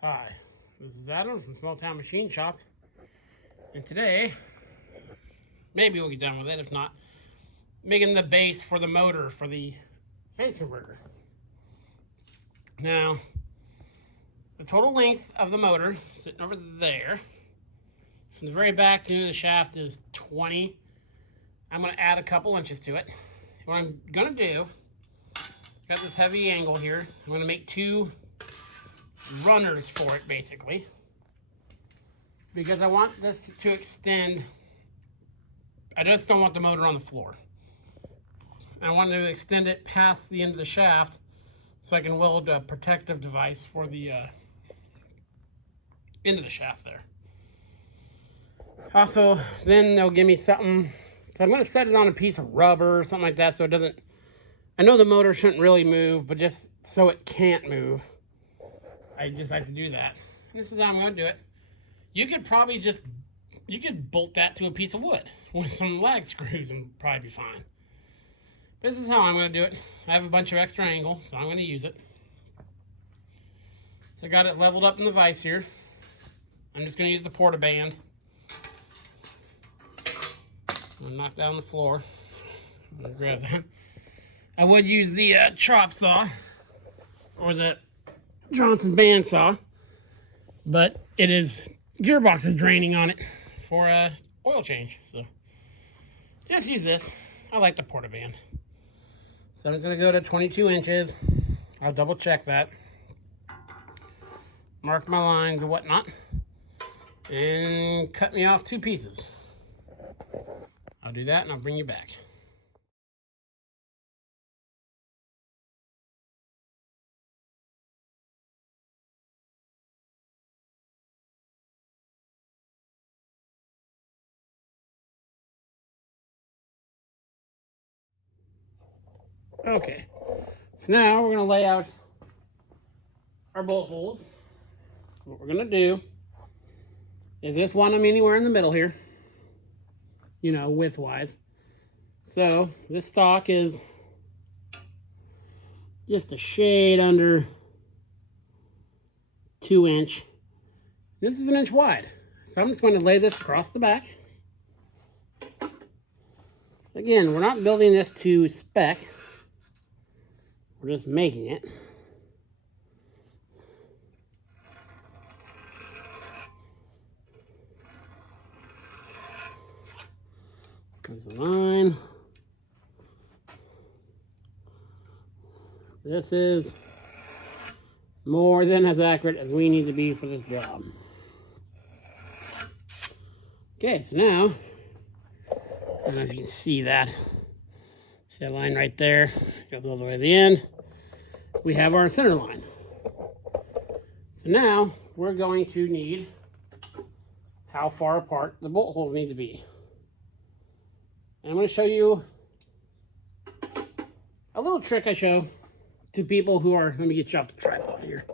Hi, this is Adam from Small Town Machine Shop, and today, maybe we'll get done with it, if not, making the base for the motor for the phase converter. Now, the total length of the motor, sitting over there, from the very back to the shaft is 20. I'm going to add a couple inches to it. What I'm going to do, got this heavy angle here, I'm going to make two runners for it, basically, because I want this to extend. I just don't want the motor on the floor. I want to extend it past the end of the shaft so I can weld a protective device for the end of the shaft there. Also, then they'll give me something, so I'm going to set it on a piece of rubber or something like that so it doesn't, I know the motor shouldn't really move, but just so it can't move, I just like to do that. And this is how I'm going to do it. You could probably just, you could bolt that to a piece of wood with some lag screws and probably be fine. This is how I'm going to do it. I have a bunch of extra angle, so I'm going to use it. So I got it leveled up in the vise here. I'm just going to use the Porta-Band. I'm going to knock down the floor. I'm going to grab that. I would use the chop saw or the Johnson bandsaw, but it is, gearbox is draining on it for a oil change. So just use this. I like the Porta-Band. So I'm just going to go to 22 inches. I'll double check that. Mark my lines and whatnot. And cut me off two pieces. I'll do that and I'll bring you back. Okay, so now we're going to lay out our bolt holes. What we're going to do is just want them anywhere in the middle here, you know, width-wise. So this stock is just a shade under 2 inch. This is 1 inch wide. So I'm just going to lay this across the back. Again, we're not building this to spec. We're just making it. There's a line. This is more than as accurate as we need to be for this job. Okay, so now, I don't know if you can see that. See that line right there? Goes all the way to the end. We have our center line. So now, we're going to need how far apart the bolt holes need to be. And I'm going to show you a little trick I show to people who are, let me get you off the tripod here.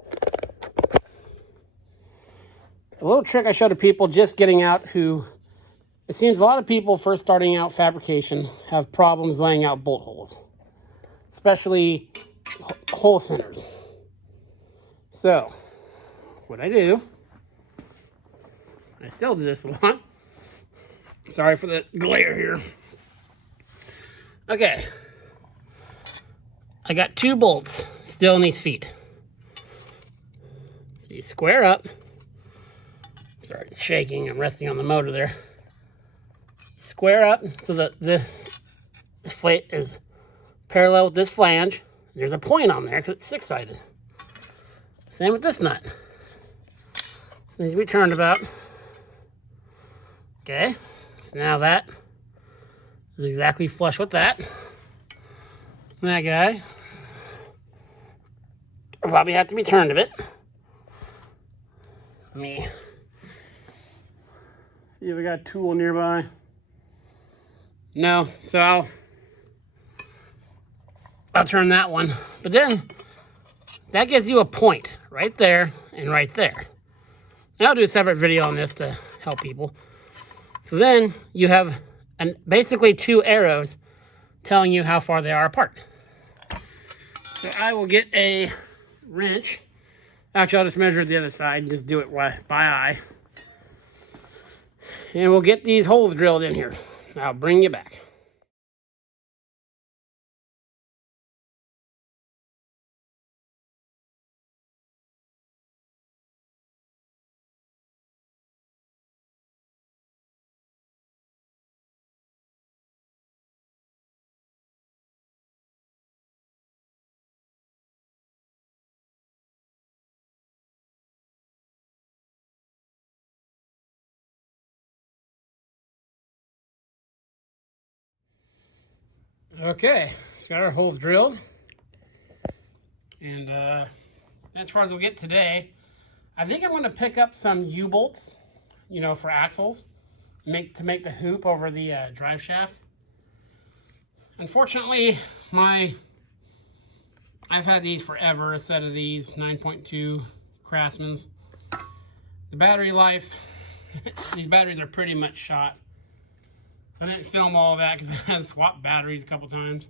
A little trick I show to people just getting out who, it seems a lot of people first starting out fabrication have problems laying out bolt holes, especially hole centers. So, what I do, I still do this a lot. Sorry for the glare here. Okay. I got 2 bolts still in these feet. So you square up. Sorry, it's shaking. I'm resting on the motor there. Square up so that this plate is parallel with this flange. There's a point on there because it's 6-sided. Same with this nut. So it needs to be turned about. Okay, so now that is exactly flush with that. And that guy will probably have to be turned a bit. Let me see if we got a tool nearby. No, so I'll turn that one. But then that gives you a point right there and right there. And I'll do a separate video on this to help people. So then you have basically 2 arrows telling you how far they are apart. So I will get a wrench. Actually, I'll just measure the other side and just do it by eye. And we'll get these holes drilled in here. I'll bring you back. Okay, so got our holes drilled. And as far as we'll get today, I think I'm going to pick up some U-bolts, you know, for axles, to make the hoop over the drive shaft. Unfortunately, I've had these forever, a set of these 9.2 Craftsmans. The battery life, these batteries are pretty much shot. So I didn't film all of that because I had to swap batteries a couple times.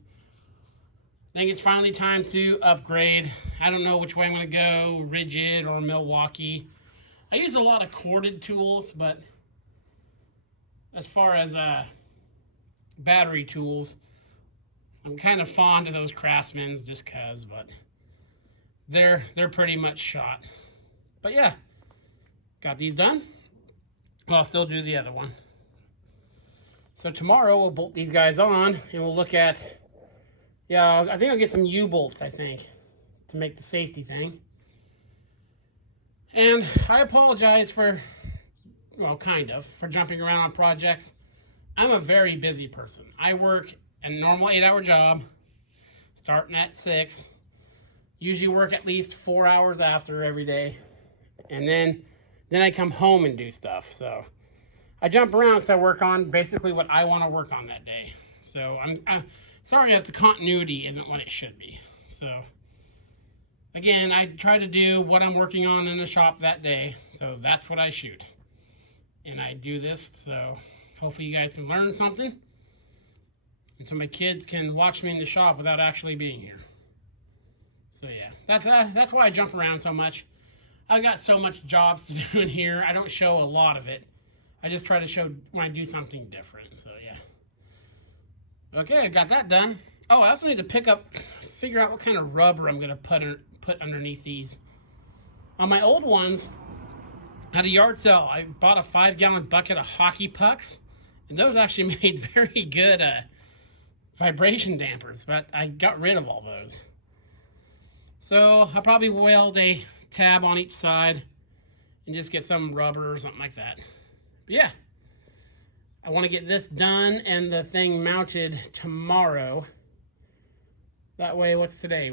I think it's finally time to upgrade. I don't know which way I'm going to go, Ridgid or Milwaukee. I use a lot of corded tools, but as far as battery tools, I'm kind of fond of those Craftsmans just because, but they're pretty much shot. But yeah, got these done. Well, I'll still do the other one. So tomorrow we'll bolt these guys on and we'll look at, yeah, I think I'll get some U-bolts, I think, to make the safety thing. And I apologize for, well, kind of, for jumping around on projects. I'm a very busy person. I work a normal 8-hour job, starting at 6. Usually work at least 4 hours after every day. And then I come home and do stuff. So I jump around because I work on basically what I want to work on that day. So I'm sorry if the continuity isn't what it should be. So again, I try to do what I'm working on in the shop that day. So that's what I shoot. And I do this, so hopefully you guys can learn something. And so my kids can watch me in the shop without actually being here. So yeah, that's why I jump around so much. I've got so much jobs to do in here. I don't show a lot of it. I just try to show when I do something different. So yeah. Okay, I got that done. Oh, I also need to figure out what kind of rubber I'm gonna put underneath these. On my old ones, at a yard sale, I bought a 5-gallon bucket of hockey pucks, and those actually made very good vibration dampers, but I got rid of all those. So I'll probably weld a tab on each side and just get some rubber or something like that. But yeah, I want to get this done and the thing mounted tomorrow. That way, what's today?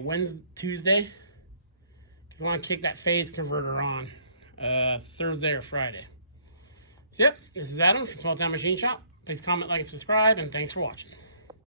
Tuesday? Because I want to kick that phase converter on Thursday or Friday. So yep, this is Adam from Small Town Machine Shop. Please comment, like, and subscribe, and thanks for watching.